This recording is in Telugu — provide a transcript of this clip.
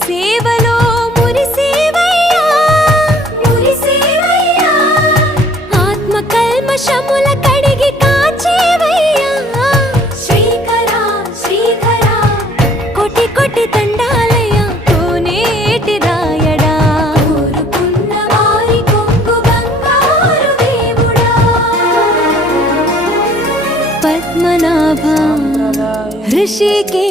సేవలో మురిసేవయ్యా మురిసేవయ్యా ఆత్మ కల్మషముల కడిగి కాచేవయ్యా శ్రీకరా శ్రీధరా కోటి కోటి దండాలయ్యా కోనేటి రాయడా కోరుకున్న వారి కొంగు బంగారు దేవుడా పద్మనాభ ఋషికే